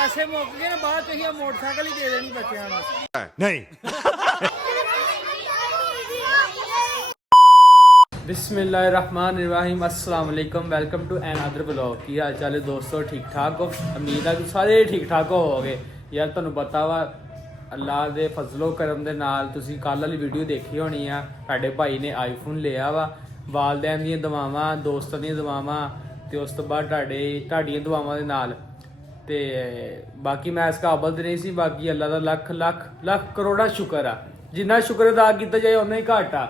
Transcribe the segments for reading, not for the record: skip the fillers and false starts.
पैसे मुक गए ना बाद मोटरसाइकिल ही दे देनी बच्चों नहीं। बिस्मिल्लाहिर्रहमानिर्रहीम अस्सलाम वालेकुम welcome to another blog. की हाल चाल है दोस्तों, ठीक ठाक हो? उम्मीद है कि सारे ठीक ठाक होवोगे। यार तुहानू पता वा अल्लाह दे फजलो करम दे नाल तुसी कल वाली वीडियो देखी होनी आ, साडे भाई ने आईफोन लिया वा। वालदैन दी दुआवां, दोस्तां दी दुआवां ते उस तो बाद तुहाडियां दुआवां दे नाल ते बाकी मैं इस काबल ते नहीं सी। बाकी अल्लाह दा लख लख लख करोड़ा शुक्र आ, जिन्ना शुक्र अदा कीता जाए उन्ना ही घट आ।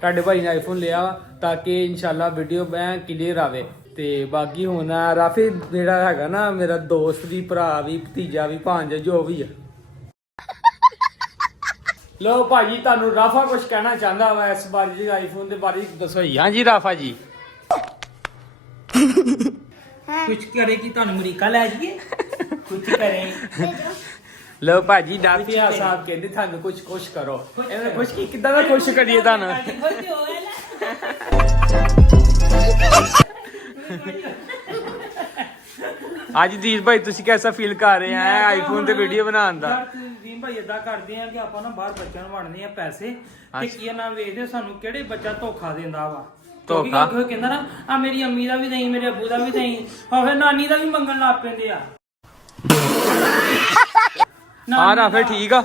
ਤੁਹਾਡੇ ਭਾਈ ਨੇ ਆਈਫੋਨ ਲਿਆ ਤਾਂ ਕਿ ਇਨਸ਼ਾਅੱਲਾ ਵੀਡੀਓ ਮੈਂ ਕਲੀਅਰ ਆਵੇ। ਤੇ ਬਾਕੀ ਹੁਣ ਰਾਫੀ ਜਿਹੜਾ ਹੈਗਾ ਨਾ ਮੇਰਾ ਦੋਸਤ ਵੀ, ਭਰਾ ਵੀ, ਭਤੀਜਾ ਵੀ, ਭਾਂਜਾ ਜੋ ਵੀ ਆ। ਲੋ ਭਾਜੀ ਤੁਹਾਨੂੰ ਰਾਫਾ ਕੁਝ ਕਹਿਣਾ ਚਾਹੁੰਦਾ ਵਾ ਇਸ ਬਾਰੇ ਜੀ, ਆਈਫੋਨ ਦੇ ਬਾਰੇ ਦੱਸੋ। ਹਾਂਜੀ ਰਾਫਾ ਜੀ ਕੁਝ ਕਰੇ ਕਿ ਤੁਹਾਨੂੰ ਅਮਰੀਕਾ ਲੈ ਜਾਈਏ, ਕੁਝ ਕਰੇ। लो भाजी डाफिया साहब कहते थानू कुछ करो, खुश की किदा दा खुश करिए थानू। आज दीन भाई तुसी कैसा फील कर रहे हैं आईफोन ते वीडियो बनाने दा? दीन भाई इदा करदे हैं कि ਆਪਾਂ ਨਾ ਬਾਹਰ ਬੱਚਿਆਂ ਨੂੰ ਵੰਡਦੇ ਆ ਪੈਸੇ ਤੇ ਕੀ ਨਾ ਵੇਖਦੇ ਸਾਨੂੰ ਕਿਹੜੇ ਬੱਚਾ ਧੋਖਾ ਦਿੰਦਾ ਵਾ। ਧੋਖਾ ਕੋਈ ਕਹਿੰਦਾ ਨਾ ਆ ਮੇਰੀ ਅੰਮੀ ਦਾ ਵੀ ਨਹੀਂ, ਮੇਰੇ ਅੱਬੂ ਦਾ ਵੀ ਨਹੀਂ, ਆ ਫਿਰ ਨਾਨੀ ਦਾ ਵੀ ਮੰਗਣ ਲੱਗ ਪੈਂਦੇ ਆ। हाँ राफे ठीक आ,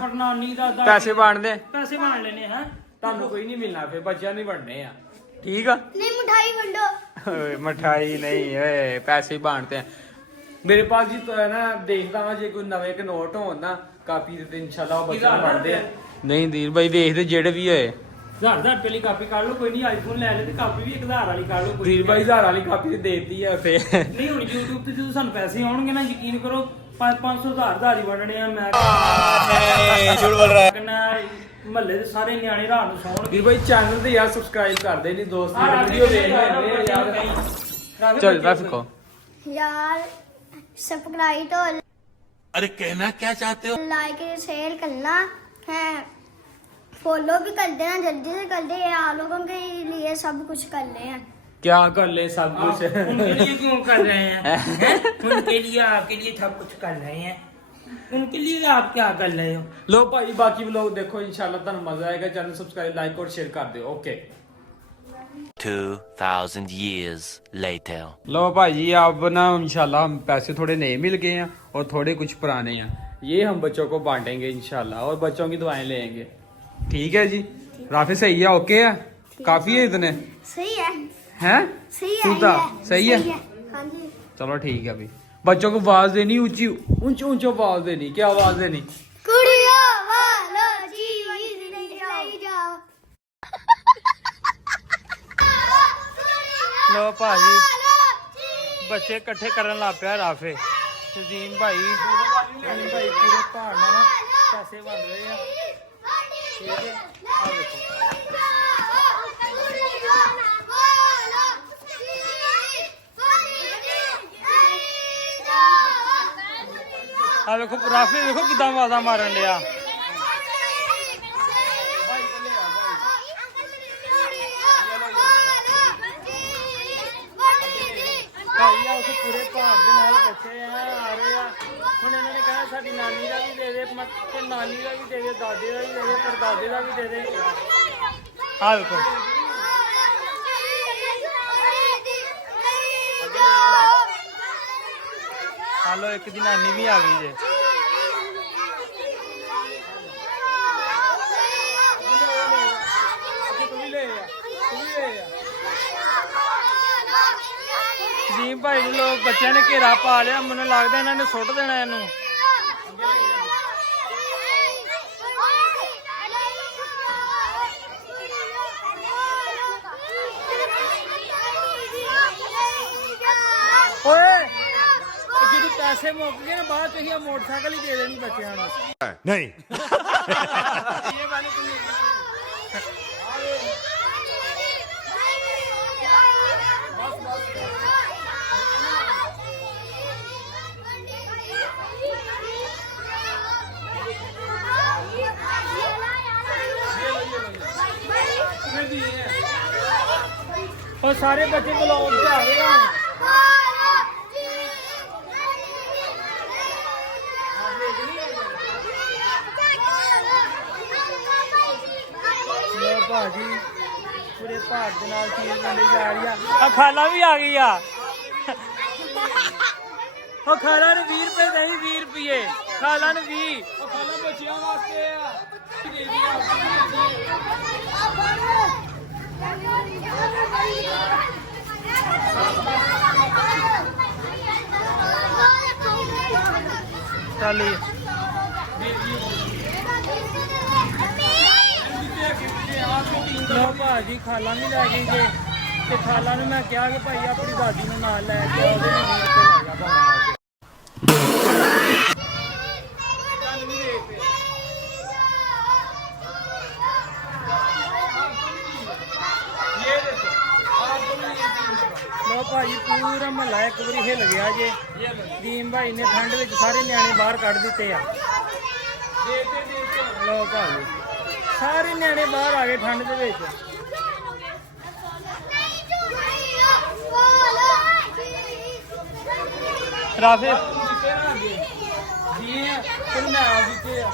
पैसे बांटदे, पैसे बांट लेने हैं, तानू कोई नहीं मिलना, फिर बच्चा नहीं बनने आ। ठीक आ, नहीं मिठाई वंडो। मिठाई नहीं है, पैसे ही बांटते हैं। मेरे पास जी तो है ना, देखता हूं जे कोई नवे के नोट हो ना कापी ते इंशाल्लाह बच्चा बनदे। नहीं दीर भाई देखदे जेड़े भी होए 1000 रुपए ली कापी काट लो, कोई नहीं आईफोन ले ले ते कापी भी 1000 वाली काट लो। दीर भाई 1000 वाली कापी ते देती है उसे। नहीं हुन YouTube ते जो सानू पैसे आउणगे ना, यकीन करो 500 1000 ही वंडने आ। मैं झूठ बोल रहा है, महल्ले दे सारे न्याणे रात ਨੂੰ ਸੌਣਗੇ। भाई चैनल ਤੇ यार सब्सक्राइब कर दे नहीं दोस्त, वीडियो देख ले यार। चल रफ को यार सब्सक्राइब तो अरे कहना क्या चाहते हो? लाइक शेयर करना है, फॉलो भी कर देना, जल्दी से कर दे। आप लोगों के लिए सब कुछ कर ले हैं। क्या कर ले सब कुछ? उनके लिए क्यों कर रहे हैं? उनके लिए, आपके लिए सब कुछ कर रहे हैं, उनके लिए आप क्या कर रहे हो? लो भाई बाकी लोग देखो इंशाल्लाह तुम मजा आएगा। चैनल सब्सक्राइब, लाइक और शेयर कर दो। Okay 2000 years later। लो भाई अब ना इंशाल्लाह हम पैसे थोड़े नए मिल गए हैं और थोड़े कुछ पुराने हैं, ये हम बच्चों को बांटेंगे इंशाल्लाह और बच्चों की दुआएं लेंगे। ठीक है जी राफी, सही है? ओके है, काफी है इतने? सही है हैं? सही है, सही है। हाँ जी चलो ठीक है। अभी बच्चों को आवाज देनी, ऊंची ऊंची ऊंची आवाज देनी। क्या आवाज देनी? कुड़िया वालो चीज ले जाओ। लो भाजी बच्चे इकट्ठे करन लग पिया राफे। दीन भाई पूरे पहाड़ ना पैसे बन रहे हैं। ठीक है, आ देखो आ देखो राफे, देखो कितना आवाजा मारन लिया। पूरे पहाड़ के नाल बच्चे आ रहे हैं। ਹੁਣ ਇਹਨਾਂ ਨੇ ਕਹਿਆ ਸਾਡੀ ਨਾਨੀ ਦਾ ਵੀ ਦੇ ਦੇ, ਮਤਲਬ ਨਾਨੀ ਦਾ ਵੀ ਦੇ ਦੇ, ਦਾਦੇ ਦਾ ਵੀ ਦੇ ਦੇ, ਪੜਦਾਦੇ ਦਾ ਵੀ ਦੇ ਦੇ। ਆ ਦੇਖੋ ਹਾਲੋ ਇੱਕ ਦੀ ਨਾਨੀ ਵੀ ਆ ਗਈ ਜੇ। जी भाई लोग बच्चों ने घेरा पा लिया, मैंने लगता इन्होंने सुट देना इनू। जो पैसे मुक गए ना बाद मोटरसाइकिल ही दे देनी बच्चों नहीं। और सारे बच्चे ब्लॉग से आ गए हैं। ਭਾਰ ਦੇ ਨਾਲ ਚੀਜ਼ ਬਣੀ ਜਾ ਰਹੀ ਆ ਖਾਲਾ ਵੀ ਆ ਗਈ ਆ ਉਹ ਖਾਲਾ ਨੂੰ 20 ਰੁਪਏ ਨਹੀਂ 20 ਰੁਪਏ ਖਾਲਾ ਨੂੰ 20 ਉਹ ਖਾਲਾ ਬੱਚਿਆਂ ਵਾਸਤੇ ਆ ਚੱਲ ਲੋ ਭਾਜੀ ਖਾਲਾ ਵੀ ਲੈ ਗਈ ਜੇ ਤੇ ਖਾਲਾ ਨੂੰ ਮੈਂ ਕਿਹਾ ਕਿ ਭਾਈ ਆਪਣੀ ਦਾਦੀ ਨੂੰ ਨਾਲ ਲੈ ਕੇ ਉਹਦੇ ਨਾਲ ਵੀ ਉੱਥੇ ਲੈ ਜਾ ਭਾਵੇਂ ਲੋ ਭਾਜੀ ਪੂਰਾ ਮਹੱਲਾ ਇੱਕ ਵਾਰੀ ਹਿੱਲ ਗਿਆ ਜੇ ਦੀਮ ਭਾਈ ਨੇ ਠੰਡ ਵਿੱਚ ਸਾਰੇ ਨਿਆਣੇ ਬਾਹਰ ਕੱਢ ਦਿੱਤੇ ਆ ਲੋ ਭਾਜੀ ਸਾਰੇ ਨਿਆਣੇ ਬਾਹਰ ਆ ਗਏ ਠੰਡ ਦੇ ਵਿੱਚ ਰਾਫੇ ਜੀ ਤੈਨੂੰ ਮੈਂ ਆ ਦਿੱਤੇ ਆ